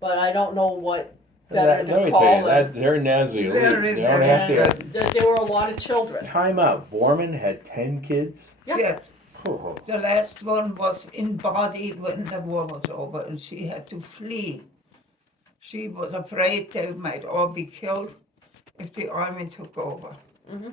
but I don't know what better Let to me call tell you, them. they're Nazi elite. Very, They don't very have to. good. That there were a lot of children. Time out. Borman had 10 kids? Yeah. Yes. Oh. The last one was in body when the war was over, and she had to flee. She was afraid they might all be killed if the army took over. Mhm.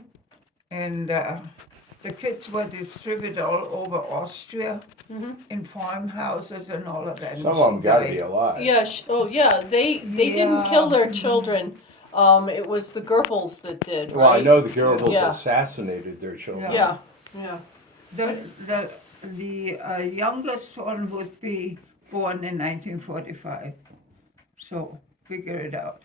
And the kids were distributed all over Austria Mhm. in farmhouses and all of that. Some of them got to be alive. Yeah. They didn't kill their children. It was the Goebbels that did, right? Well, I know the Goebbels Yeah. assassinated their children. Yeah. Yeah. The youngest one would be born in 1945. So figure it out.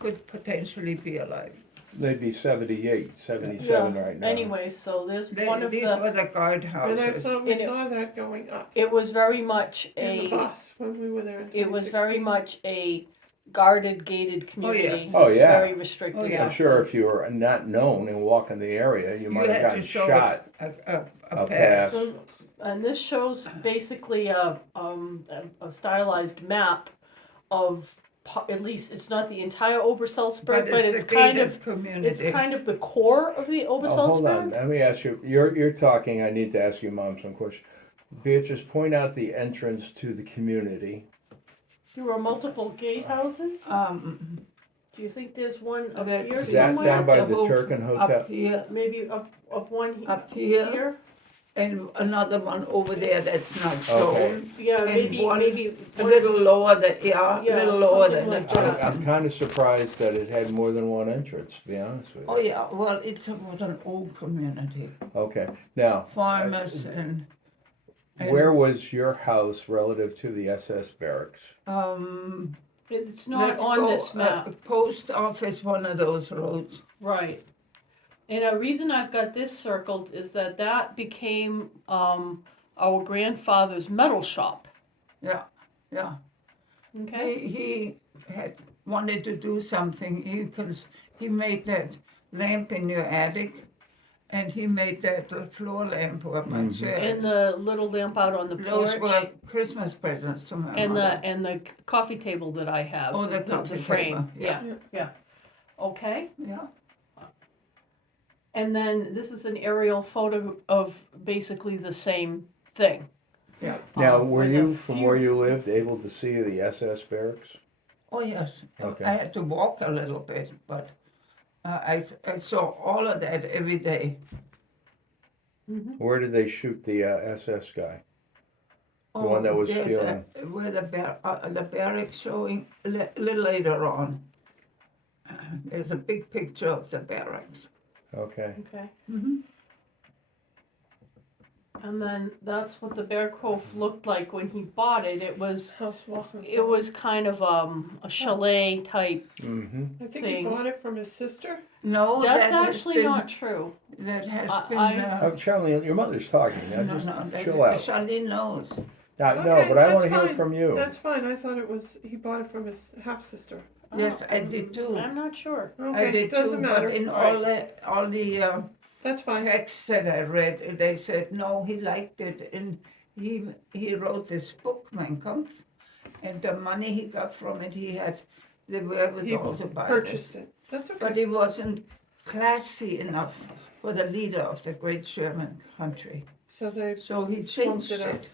Could potentially be alive. They'd be 78, 77 right now. Anyway, so there's one of These the. were the guardhouses. And I saw, we And it- saw that going up It was very much in the a. bus when we were there in 2016. It was very much a guarded, gated community. yes. Oh, yeah. Very restricted. Oh, yeah. I'm sure if you were not known and walk in the area, you might have had gotten to show shot. a A pass. pass. So, and this shows basically a stylized map of at least it's not the entire Obersalzberg, but it's a kind gated of community. the core of the Oh, hold on. Obersalzberg. Let me ask you. You're talking. I need to ask you, Mom, some questions. Beatrice, point out the entrance to the community. There were multiple gatehouses. Um, Do you think there's one up That's- here Is that somewhere? down by the whole- Turkin Hotel? Up here, Maybe up one up here, and another one over there that's not shown. Okay. Yeah, And maybe one- maybe A little lower than, a Yeah, little lower something than like the that. I'm kind of surprised that it had more than one entrance, to be honest with you. Oh, yeah, well, it was an old community, Okay. Now, farmers and. where was your house relative to the SS barracks? it's not let's on go, this map. Post office, one of those roads. Right. And a reason I've got this circled is that became our grandfather's metal shop. Yeah. Okay. He had wanted to do something. He made that lamp in your attic, and he made that floor lamp for my Mhm. chair. And the little lamp out on the Those porch. were Christmas presents to my mother. And the coffee table that I have. Oh, the coffee frame. table, Yeah. yeah. Yeah. Okay. Yeah. And then this is an aerial photo of basically the same thing. Yeah. Now, were with a you, from where few- you lived, able to see the SS barracks? Oh, yes. Okay. I had to walk a little bit, but I saw all of that every day. Mm-hmm. Where did they shoot the SS guy? The one that was there's stealing. Where the barracks showing a little later on. There's a big picture of the barracks. Okay. Okay. Mm-hmm. And then that's what the Bear Cove looked like when he bought it. It was House walking. kind of a chalet type. Mm-hmm. I think thing. he bought it from his sister. No, That's that has actually been- not true. That has I- been. Oh, Charlie, your mother's talking. Now, just chill out. Charlie knows. Now, no, Okay, but I want that's to hear fine. from you. That's fine. I thought it was he bought it from his half sister. Yes, I did too. I'm not sure. I Okay, did doesn't too. matter. But in Right. all the That's fine. texts that I read, they said no, he liked it, and he wrote this book, Mein Kampf, and the money he got from it, he had the wherewithal to buy Purchased it. That's But okay. he wasn't classy enough for the leader of the great German country. So they So he changed it up. it.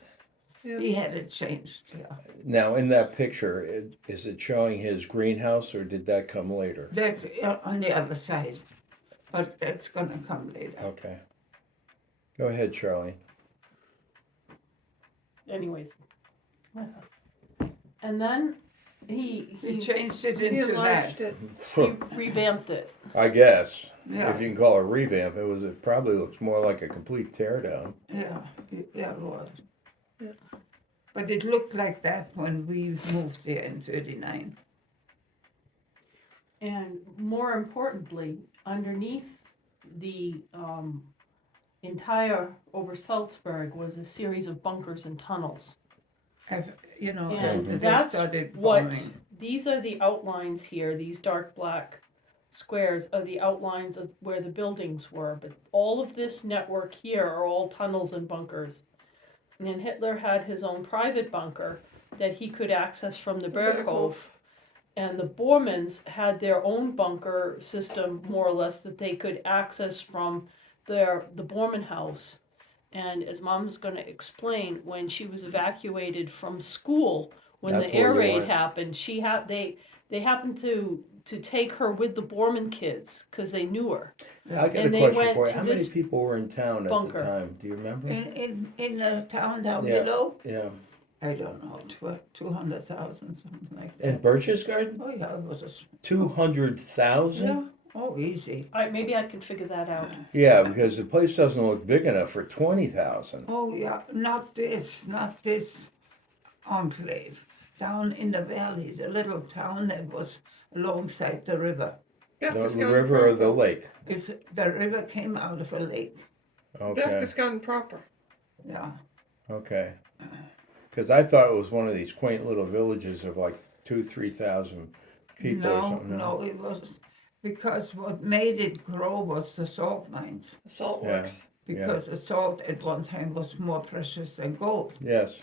Yeah. He had it changed, yeah. Now, in that picture, is it showing his greenhouse, or did that come later? That's on the other side, but that's gonna come later. Okay. Go ahead, Charlie. Anyways. And then He he changed it He into that. enlarged it. revamped it. I guess. Yeah. If you can call it a revamp, it probably looks more like a complete teardown. Yeah, it was. Yeah. But it looked like that when we moved there in '39. And more importantly, underneath the entire Obersalzberg was a series of bunkers and tunnels. And they that's started what bombing. these are the outlines here. These dark black squares are the outlines of where the buildings were. But all of this network here are all tunnels and bunkers. And Hitler had his own private bunker that he could access from the Berghof. Berghof. And the Bormans had their own bunker system, more or less, that they could access from the Borman house. And as Mom's going to explain, when she was evacuated from school, when That's the air where they raid went. happened, they happened to take her with the Borman kids because they knew her. I got a And they question went for you. to How many this people were in town at bunker. the time? Do you remember? In the town down Yeah. below, Yeah. I don't know, 200,000, something like that. In Berchtesgaden? Oh, yeah, it was a, 200,000? yeah, oh, easy. Maybe I can figure that out. Yeah, because the place doesn't look big enough for 20,000. Oh, yeah, not this enclave. Down in the valley, the little town that was alongside the river. The Berchtesgaden river or the proper. lake? The river came out of a lake, Okay. Berchtesgaden proper. yeah. Okay. Because I thought it was one of these quaint little villages of like 2,000-3,000 people or No, something. no, it was, because what made it grow was the salt mines. Salt Yeah. works. Because the salt at one time was more precious than gold. Yes.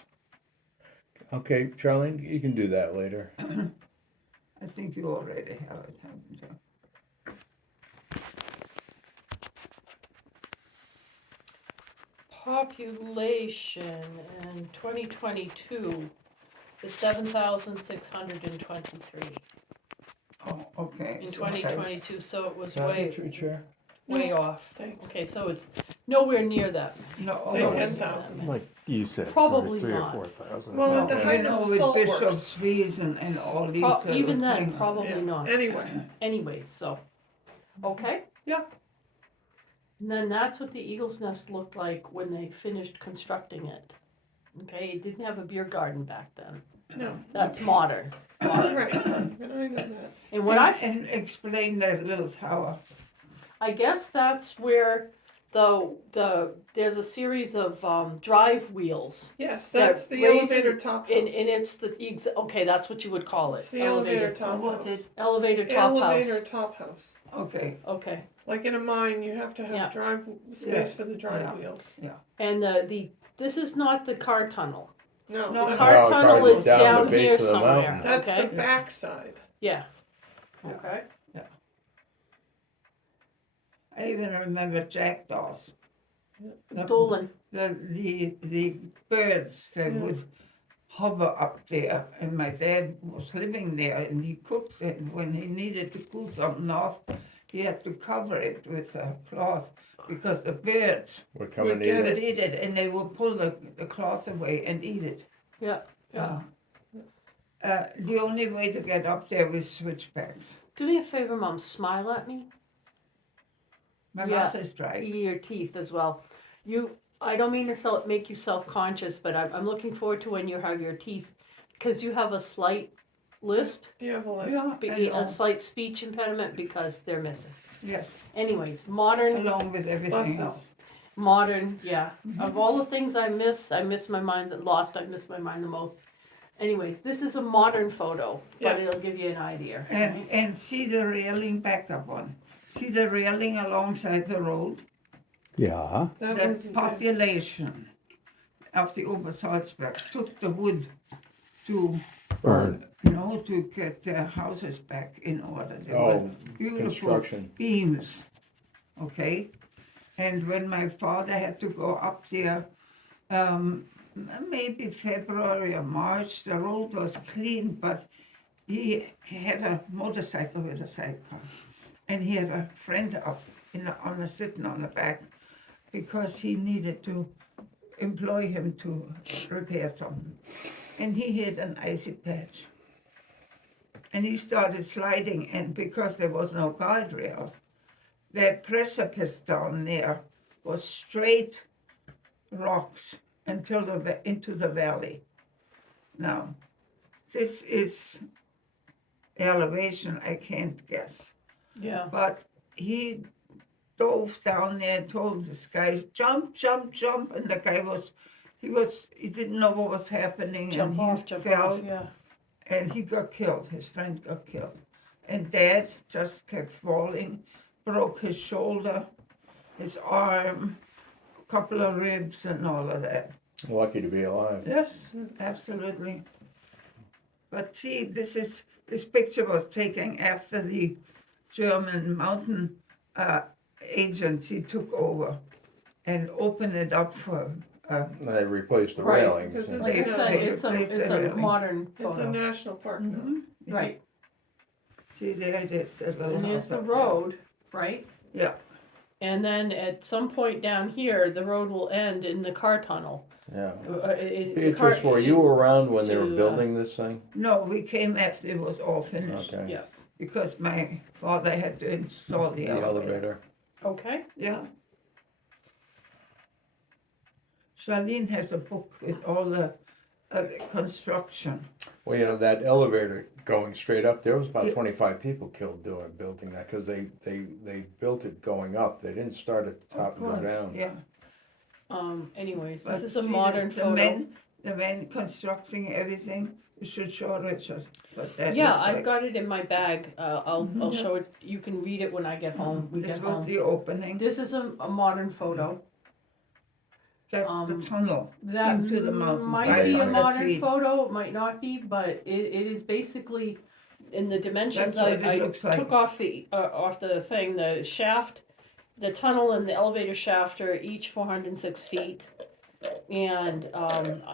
Okay, Charlene, you can do that later. I think you already have it, haven't you? Population in 2022 is 7,623 Oh, okay. in so I- 2022, so it was Can I way, get your chair? way off. Thanks. Okay, so it's nowhere near that. No, Say no, 10,000. Like you said, Probably three or not. 4,000. Well, no, at the you height know, of with salt Bishop works. Swees and all these little Even then, things. probably Yeah. not. Anyway, Anyways, so, okay? Yeah. And then that's what the Eagle's Nest looked like when they finished constructing it. Okay, it didn't have a beer garden back then. no. That's modern. Modern. Right. But I know that. And what I And explain that little tower. I guess that's where there's a series of drive wheels, Yes, That that's the raise elevator it- top and house. it's okay, that's what you would call it. It's the elevator top What was house. it? Elevator top Elevator house. top house. Okay, Okay, Like in a mine, you have to have Yeah. drive space Yeah. for the drive Yeah. wheels. and this is not the car tunnel. No, No, The that's, car No, tunnel probably is down the down base here of the somewhere. mountain. that's Okay, the backside. yeah. Yeah. Okay. I even remember jackdaws. The- Dolan. The birds that Yeah. would hover up there, and my dad was living there, and he cooked it. When he needed to cool something off, he had to cover it with a cloth because the birds We're coming We get in. would eat it, and they would pull the cloth away and eat it. Yeah. The only way to get up there was switchbacks. Do me a favor, Mom. Smile at me. My Yeah. mouth is dry. Your teeth as well. I don't mean to make you self-conscious, but I'm looking forward to when you have your teeth, because you have a slight lisp, You have a list. Yeah, I know. a slight speech impediment because they're missing. Yes, Anyways, modern, along with everything Bless else. modern, yeah. Of all the things I miss my mind I miss my mind the most. Anyways, this is a modern photo, but Yes. it'll give you an idea. And see the railing back up one. See the railing alongside the road? Yeah. That The was population of the Obersalzberg took the wood to, Burn. to get their houses back in order. They Oh, were beautiful construction. beams, okay? And when my father had to go up there, maybe February or March, the road was clean, but he had a motorcycle with a sidecar. And he had a friend up sitting on the back because he needed to employ him to repair something. And he hit an icy patch. And he started sliding, and because there was no guardrail, that precipice down there was straight rocks into the valley. Now, this is elevation I can't guess. Yeah. But he dove down there and told this guy, jump, jump, jump. And the guy he didn't know what was happening. Jump and off, he jump fell, off, yeah. and he got killed. His friend got killed. And Dad just kept falling, broke his shoulder, his arm, a couple of ribs and all of that. Lucky to be alive. Yes, absolutely. But see, this picture was taken after the German mountain agency took over and opened it up for. They replaced the Right, railings. because and- Like I It's said, not- it's Replace a the railing. modern It's a photo. national park now. Mhm, yeah. Right, See, there it is. That little and there's house the up there. road, right? Yeah. And then at some point down here, the road will end in the car tunnel. Yeah. The car- Beatrice, were you around when they were to, building this thing? No, we came after it was all finished. Okay. Yeah. Because my father had to install the The elevator. Okay, Yeah. Charlene has a book with all the construction. Well, you know, that elevator going straight up, there was about Yeah. 25 people killed building that, because they built it going up. They didn't start at the top Of and go course, down. yeah. anyways, But this is a see, modern the photo. The man constructing everything, you should show Richard. But that Yeah, looks I've like- got it in my bag. I'll Mhm. show it. You can read it when I get home. We This get was home. the opening. This is a modern photo. That's um, the tunnel. That Into the mountains, might be a 500 modern feet. photo, it might not be, but it is basically in the dimensions. That's what it I looks like. took off the thing. The shaft, the tunnel, and the elevator shaft are each 406 feet. And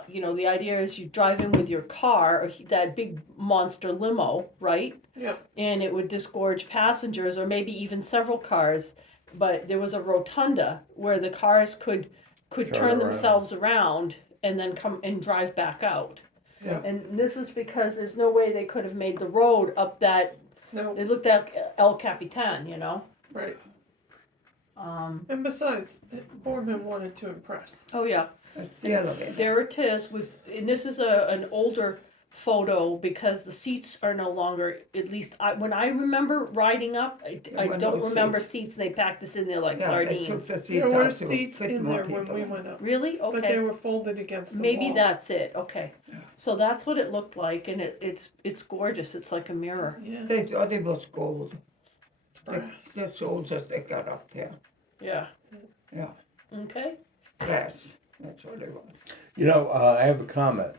you know, the idea is you drive in with your car, or that big monster limo, right? Yeah. And it would disgorge passengers, or maybe even several cars. But there was a rotunda where the cars could Turn turn around. themselves around and then come and drive back out. Yeah. And this was because there's no way they could have made the road up that. No, It looked like El Capitan, you know. right. Um, And besides, Borman wanted to impress. oh yeah. That's the elevator. There it is and this is an older photo because the seats are no longer, at least when I remember riding up, I were don't no remember seats. They packed us in there like Yeah, they took sardines. the seats There were out to seats fit in more there when people we in. went up, Really? but they Okay. were folded against the Maybe wall. that's it. Okay. Yeah. So that's what it looked like, and it's gorgeous. It's like a mirror. Yeah, They thought it was gold. it's brass. The soldiers that got up there. Yeah. Yeah. Okay. Brass. That's what it was. You know, I have a comment.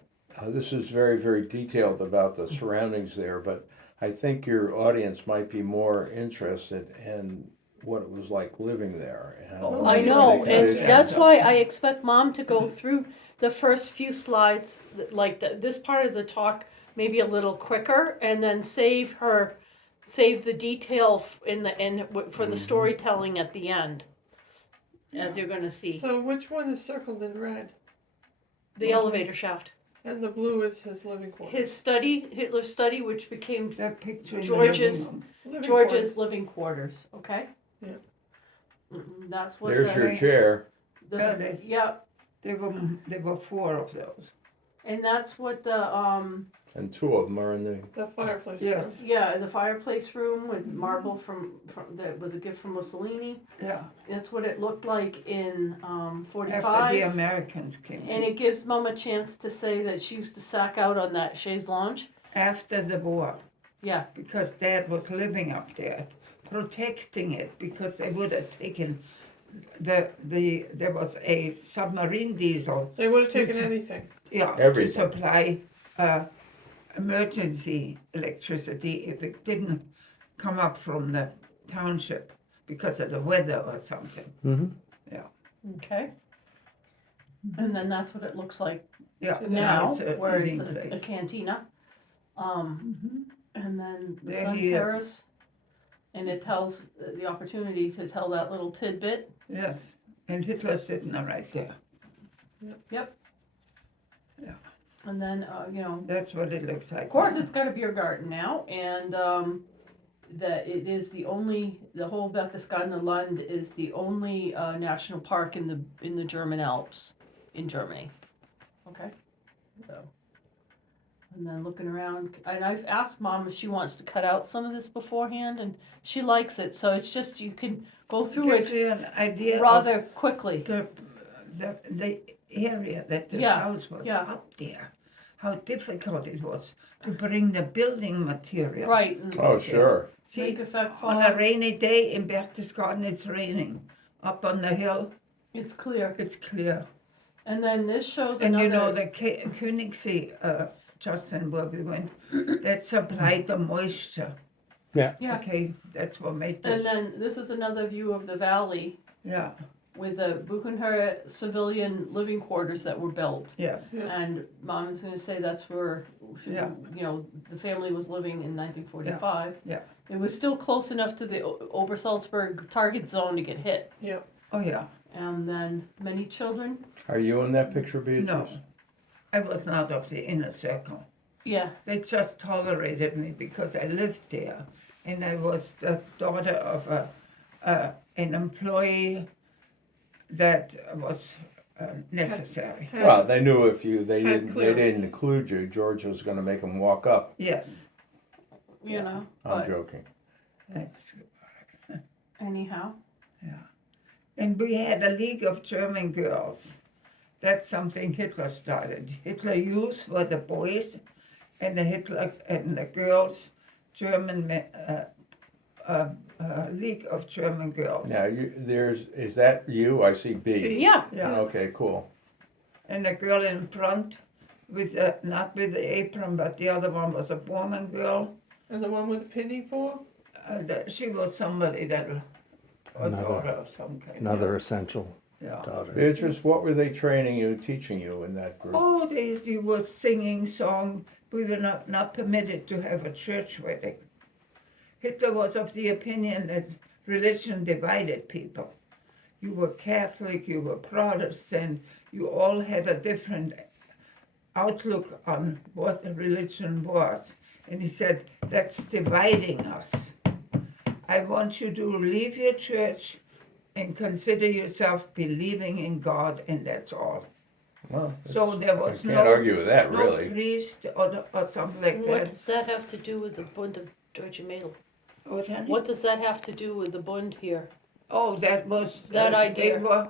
This is very, very detailed about the surroundings there, but I think your audience might be more interested in what it was like living there. And Oh, I she's know, gonna and cut it that's out. why I expect Mom to go through the first few slides, like this part of the talk, maybe a little quicker, and then save the detail for the storytelling at the end, as you're going to see. So which one is circled in red? The elevator shaft. And the blue is his living quarters. Hitler's study, which became That picture in George's- the living room. Living George's quarters. living quarters. Okay. Yeah. That's what. there's your chair. Yeah, there's- Yeah, There were 4 of those. and that's what the And 2 of them are in The fireplace. Yes. room. Yeah, the fireplace room with marble from that was a gift from Mussolini. Yeah. That's what it looked like in After the 45. Americans came And in. it gives Mom a chance to say that she used to sack out on that chaise lounge. After the war. Yeah. Because Dad was living up there, protecting it, because they would have taken there was a submarine diesel, They would have taken Which- anything. yeah, Everything. to supply emergency electricity if it didn't come up from the township because of the weather or something. Mm-hmm. Okay. And then that's what it looks like Yeah, now, it's a where it's eating a place. cantina. Mhm. And then the There sun he is. terrace. And it tells the opportunity to tell that little tidbit. Yes, and Hitler's sitting right there. And then, That's what it looks like. of course, it's got a beer garden now, and that it is the whole Berchtesgaden Land is the only national park in the German Alps in Germany. Okay, so. And then looking around, and I've asked Mom if she wants to cut out some of this beforehand, and she likes it. So it's just you can go through Gives it you an idea rather quickly. of the area that this Yeah, house was yeah. up there. How difficult it was to bring the building material. Right. And Oh, sure. See, make effect on fall. a rainy day in Berchtesgaden, it's raining. Up on the hill, It's clear. it's clear. And then this shows And another. you know the Königssee Justin, where we went, that supplied the moisture. Yeah, Okay, that's what made this. and then this is another view of the valley Yeah, with the Buchenwald civilian living quarters that were built. yes, Yeah. And Mom is gonna say that's where, Yeah. you know, the family was living in 1945. Yeah. It was still close enough to the Obersalzberg target zone to get hit. oh yeah. And then many children, Are you in that picture, Beatrice? No, I was not of the inner circle. yeah, They just tolerated me because I lived there, and I was the daughter of an employee that was necessary. Well, they knew if they Had didn't clearance. include you, George was gonna make them walk up. Yes, you know, I'm but joking. that's anyhow. And we had a League of German Girls. That's something Hitler started. Hitler Youth were the boys, and the girls, League of German Girls. Now, is that you? I see B. Yeah, Yeah, Okay, cool. and the girl in front, not with the apron, but the other one was a Bormann girl. And the one with the pinning for? She was somebody that, a Another- daughter of some kind. Another essential Yeah. daughter. Beatrice, what were they training you, teaching you in that group? Oh, they were singing song. We were not permitted to have a church wedding. Hitler was of the opinion that religion divided people. You were Catholic, you were Protestant, you all had a different outlook on what a religion was. And he said, that's dividing us. I want you to leave your church and consider yourself believing in God, and that's all. Well, So there I was can't no, argue with that, no really. priest or something like What that. does that have to do with the Bund of Deutsche Mädel? What, honey? What does that have to do with the Bund here? Oh, that was That idea. They were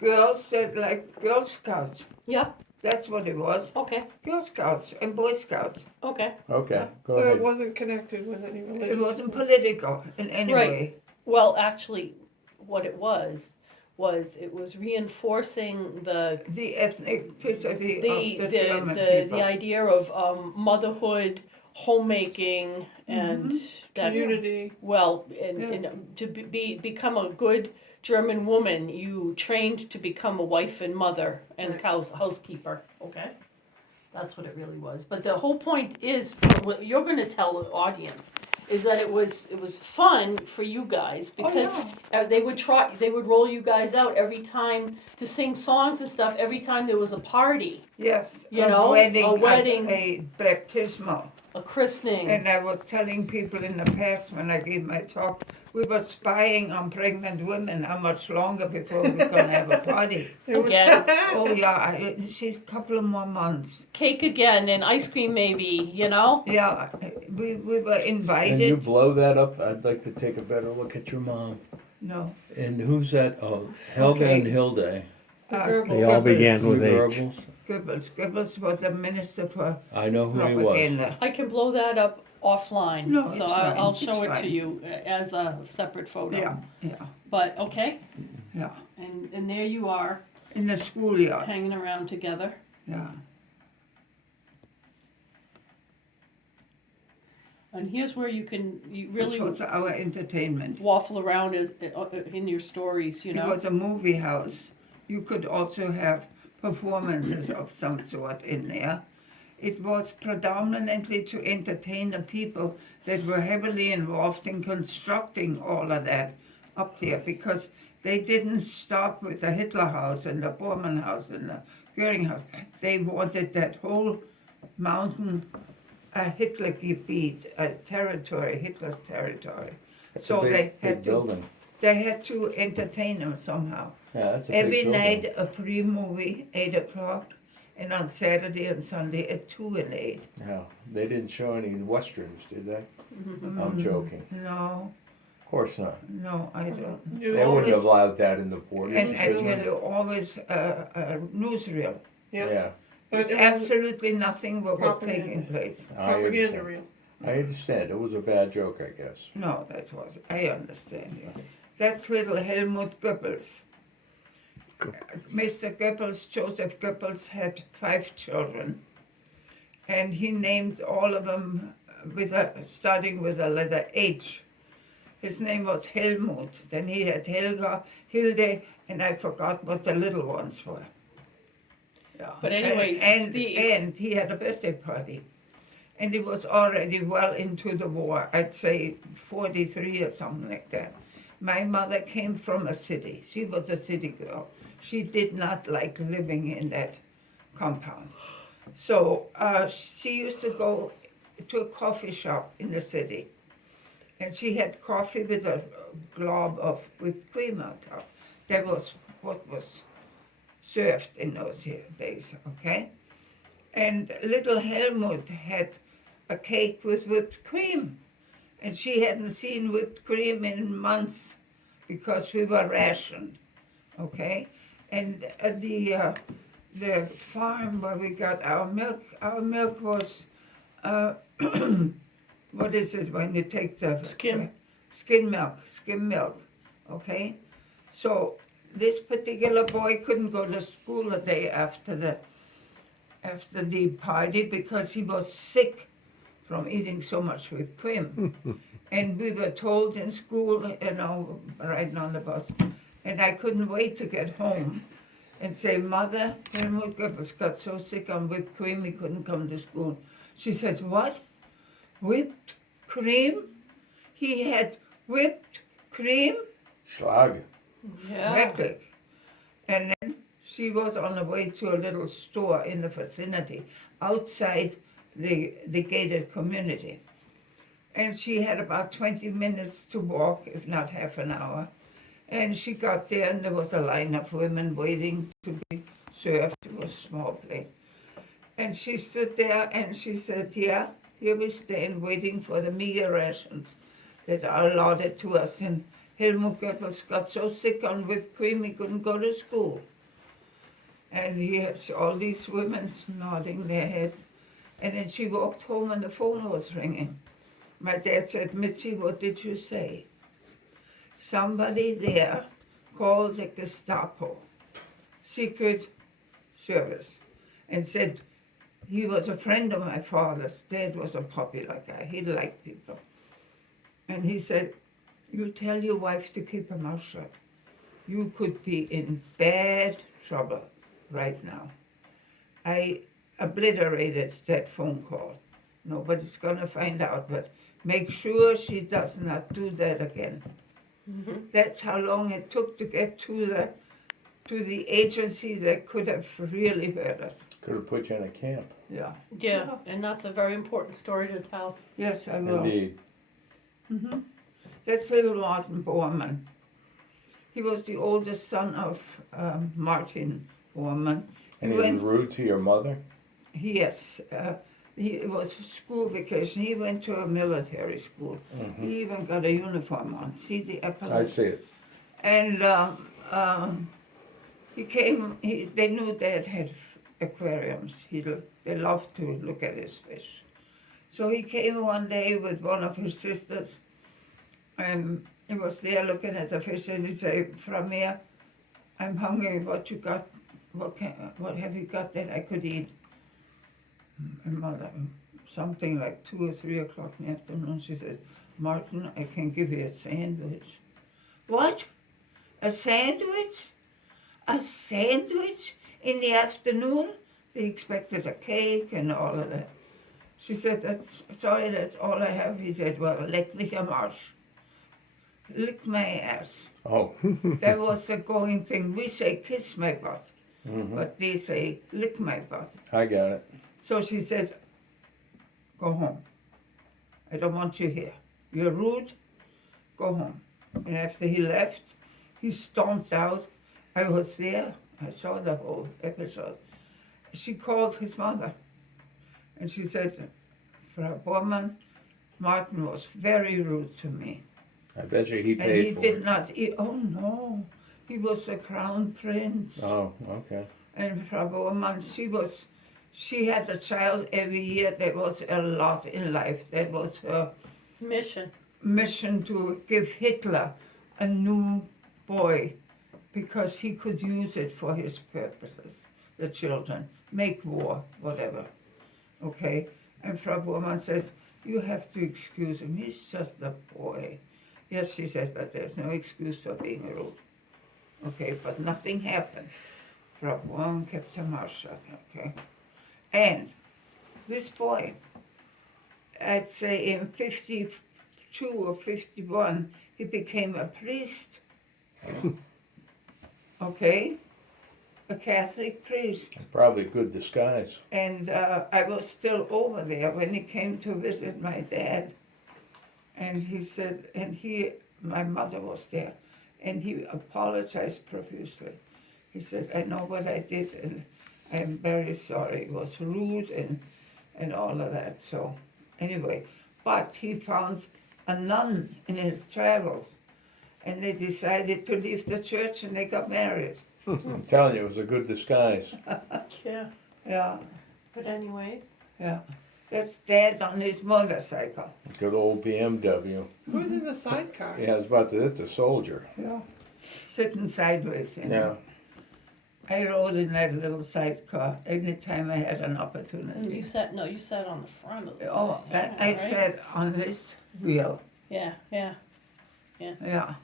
girls that like Girl Scouts. Yeah, That's what it was. okay, Girl Scouts and Boy Scouts. okay. Okay, go So it ahead. wasn't connected with any religious. It wasn't political in any Right. way. Well, actually, what it was it was reinforcing the The ethnicity of the German the people. idea of motherhood, homemaking, and that Community. well, and, Yes. and to become a good German woman, you trained to become a wife and mother and Right. housekeeper. Okay, that's what it really was. But the whole point is, what you're going to tell the audience is that it was fun for you guys because they would roll you guys out every time to sing songs and stuff. Every time there was a party, Yes, You a know, wedding, a wedding. a baptismal. a christening. And I was telling people in the past when I gave my talk, we were spying on pregnant women how much longer before we were going to have a party. Again, Oh yeah, she's a couple of more months. cake again and ice cream maybe, you know? Yeah, we were Can you invited. blow that up? I'd like to take a better look at your mom. No. And who's that? Oh, Helga Okay. and Hilde. The Uh, Goebbels. They all began with The H. Goebbels? Goebbels. Goebbels was a minister for I know who he was. propaganda. I can blow that up offline, No, so it's fine, I'll it's show it to fine. you as a separate photo. Yeah, yeah, But, okay, yeah. and there you are, In the schoolyard. hanging around together. Yeah. And here's where you really This was our entertainment. waffle around in your stories, you It know? was a movie house. You could also have performances of some sort in there. It was predominantly to entertain the people that were heavily involved in constructing all of that up there because they didn't stop with the Hitler House and the Bormann House and the Goering House. They wanted that whole mountain Hitlergebiet, territory, Hitler's territory. That's So a big, they big had to- building. They had to entertain them somehow. Yeah, that's a Every big building. night a free movie, 8 o'clock, and on Saturday and Sunday at 2 and 8. Yeah, they didn't show any westerns, did they? Mm-hmm. I'm joking. No, Of course not. no, I don't. News. They wouldn't have allowed that in the 40s. And I should tell they? you, always a newsreel. Yeah, But it was Absolutely nothing what was Propaganda. taking place. I propaganda understand. reel. I understand. It was a bad joke, I guess. No, that was, I understand you. That's little Helmut Goebbels. Mr. Goebbels, Joseph Goebbels, had 5 children. and he named all of them starting with the letter H. His name was Helmut. Then he had Helga, Hilde, and I forgot what the little ones were. Yeah. But anyways, and he had a birthday party. And it was already well into the war, I'd say 43 or something like that. My mother came from a city. She was a city girl. She did not like living in that compound. So she used to go to a coffee shop in the city. And she had coffee with a glob of whipped cream on top. That was what was served in those days, okay? And little Helmut had a cake with whipped cream. And she hadn't seen whipped cream in months because we were rationed, okay? And the farm where we got our milk was, what is it when you take the Skim. Skim milk, okay? So this particular boy couldn't go to school the day after the party because he was sick from eating so much whipped cream. And we were told in school, riding on the bus, and I couldn't wait to get home and say, Mother, Helmut Goebbels got so sick on whipped cream he couldn't come to school. She said, what? Whipped cream? He had whipped cream? Schlag. Yeah. Schrecklich. And then she was on the way to a little store in the vicinity outside the gated community. And she had about 20 minutes to walk, if not half an hour. And she got there and there was a line of women waiting to be served. It was a small place. And she stood there and she said, yeah, here we stand waiting for the meager rations that are allotted to us. And Helmut Goebbels got so sick on whipped cream he couldn't go to school. And he had all these women nodding their heads. And then she walked home and the phone was ringing. My dad said, Mitzi, what did you say? Somebody there called the Gestapo, Secret Service, and said he was a friend of my father's. Dad was a popular guy. He liked people. And he said, you tell your wife to keep her mouth shut. You could be in bad trouble right now. I obliterated that phone call. Nobody's gonna find out, but make sure she does not do that again. Mm-hmm. That's how long it took to get to the agency that could have really hurt us. Could have put you in a camp. Yeah. Yeah, and that's a very important story to tell. Yes, I will. Indeed. Mm-hmm. That's little Martin Bormann. He was the oldest son of Martin Bormann. And he was rude to your mother? Yes. It was school vacation. He went to a military school. Mm-hmm. He even got a uniform on. See the I epaulets? see it. And he came, they knew Dad had aquariums. They loved to look at his fish. So he came one day with one of his sisters, and he was there looking at the fish, and he said, Framir, I'm hungry. What you got? What have you got that I could eat? And Mother, something like 2 or 3 o'clock in the afternoon, she said, Martin, I can give you a sandwich. What? A sandwich? A sandwich in the afternoon? They expected a cake and all of that. She said, that's all I have. He said, well, leck mich am Arsch. Lick my ass. Oh. That was the going thing. We say kiss my butt, Mm-hmm. but they say lick my butt. I got it. So she said, go home. I don't want you here. You're rude. Go home. And after he left, he stomped out. I was there. I saw the whole episode. She called his mother. And she said, Frau Bormann, Martin was very rude to me. I bet you he And paid he for did it. not eat. Oh, no. He was the crown prince. Oh, okay. And Frau Bormann, she had a child every year. That was a lot in life. That was her mission to give Hitler a new boy because he could use it for his purposes, the children, make war, whatever. Okay, and Frau Bormann says, you have to excuse him, he's just a boy. Yes, she said, but there's no excuse for being rude. Okay, but nothing happened. Frau Bormann kept her mouth shut, okay? And this boy, I'd say in 52 or 51, he became a priest. Okay? A Catholic priest. Probably good disguise. And I was still over there when he came to visit my dad. And he said, my mother was there, and he apologized profusely. He said, I know what I did, and I'm very sorry. It was rude and all of that. So anyway, but he found a nun in his travels, and they decided to leave the church, and they got married. I'm telling you, it was a good disguise. Yeah, Yeah, but anyways. yeah. That's Dad on his motorcycle. Good old BMW. Who's in the sidecar? Yeah, I was about to hit the soldier. Yeah. Sitting sideways, you know. Yeah. I rode in that little sidecar anytime I had an And opportunity. you sat on the front of the Oh, thing, I right? sat on this wheel. Yeah, yeah. Yeah.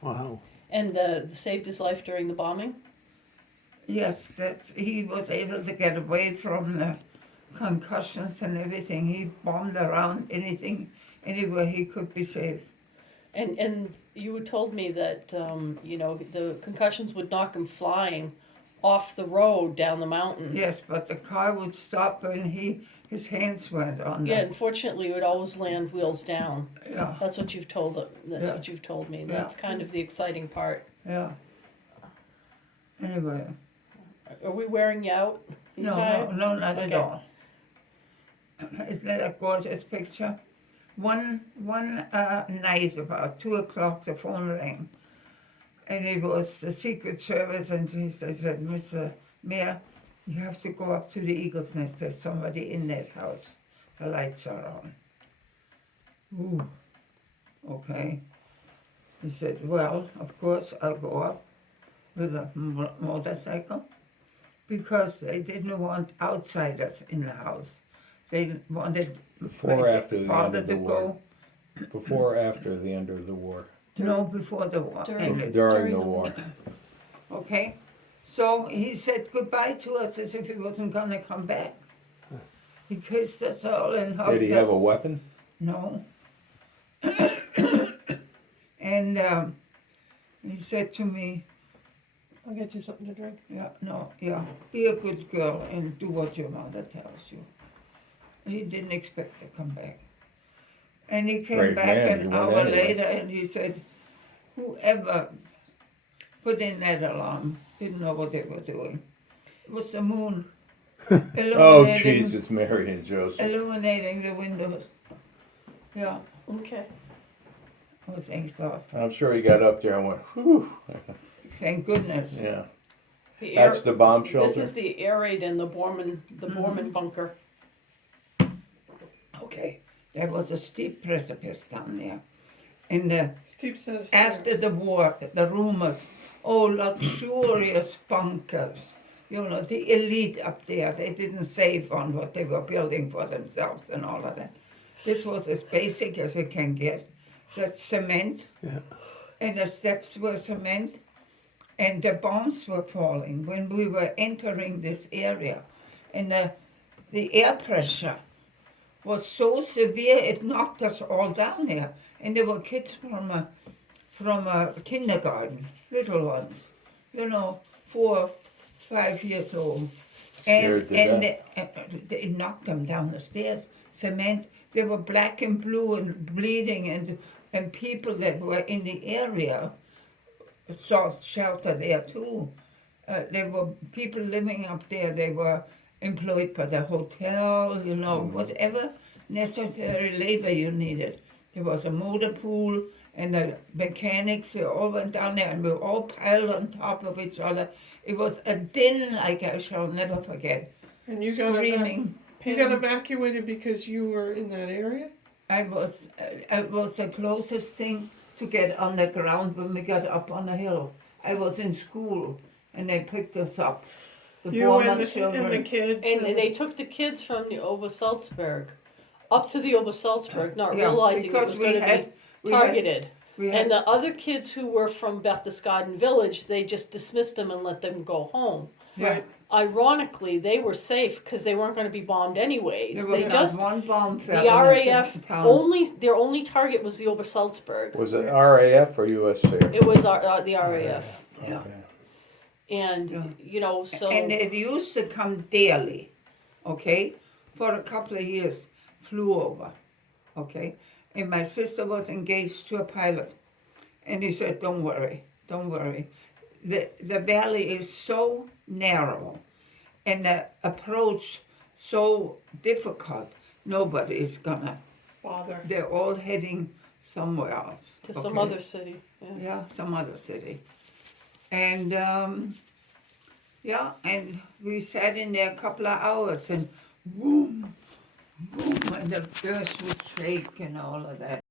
Wow. And the saved his life during the bombing? Yes, he was able to get away from the concussions and everything. He bombed around anywhere he could be safe. And you told me that, the concussions would knock him flying off the road down the mountain. Yes, but the car would stop when his hands went on Yeah, them. unfortunately, it would always land wheels down. Yeah, That's what you've told it. That's Yeah. what you've told me. Yeah. That's kind of the exciting part. yeah. Anyway, Are we wearing you out? You no, tired? not at Okay. all. Isn't that a gorgeous picture? One night about 2 o'clock, the phone rang, and it was the Secret Service, and they said, Mr. Mayor, you have to go up to the Eagle's Nest. There's somebody in that house. The lights are on. Ooh, okay. He said, well, of course, I'll go up with a motorcycle, because they didn't want outsiders in the house. They wanted Before or after the end father of the to war? go. Before or after the end of the war? No, before the war During- ended. During the war. Okay, so he said goodbye to us as if he wasn't gonna come back. He kissed us all and hugged us. Did he have a weapon? No. And he said to me, I'll get you something to drink. be a good girl and do what your mother tells you. He didn't expect to come back. And he came Brave back man, he an went hour anyway. later and he said, whoever put in that alarm didn't know what they were doing. It was the moon Oh, illuminating, Jesus, Mary and Joseph. illuminating the windows. Yeah, Okay. oh, thanks Lord. I'm sure he got up there and went, whew. Thank goodness. Yeah. The That's air, the bomb this shelter? is the air raid in the Borman bunker. Okay, there was a steep precipice down there. And Steep set of stairs. after the war, the rumors, luxurious bunkers. You know, the elite up there, they didn't save on what they were building for themselves and all of that. This was as basic as it can get. That's cement, Yeah. and the steps were cement, and the bombs were falling when we were entering this area. And the air pressure was so severe it knocked us all down there. And there were kids from a kindergarten, little ones, 4, 5 years old. Scared to They knocked them down the stairs. Cement. They were black and blue and bleeding, and people that were in the area sought shelter there too. There were people living up there. They were employed by the hotel, whatever necessary labor you needed. There was a motor pool, and the mechanics, they all went down there, and we were all piled on top of each other. It was a din like I shall never forget. And you Screaming. got evacuated because you were in that area? I was the closest thing to get on the ground when we got up on the hill. I was in school, and they picked us up. The You Borman and the children. kids. And they took the kids from the Obersalzberg up to the Obersalzberg, not Yeah, realizing it because was we gonna had- be targeted. We And had, the other kids who were from Berchtesgaden Village, they just dismissed them and let them go home. yeah, Ironically, they were safe because they weren't gonna be bombed anyways. there They was just, not one bomb the fell in the RAF town. their only target was the Obersalzberg. Was it RAF or USC? It was the RAF. Yeah. Okay. And, Yeah. you know, so. And it used to come daily, okay? For a couple of years, flew over, okay? And my sister was engaged to a pilot. And he said, don't worry, don't worry. The valley is so narrow and the approach so difficult, nobody is gonna, Father. they're all heading somewhere else. To some okay? other city, yeah. Yeah, some other city. And yeah, and we sat in there a couple of hours and boom, boom, and the earth would shake and all of that.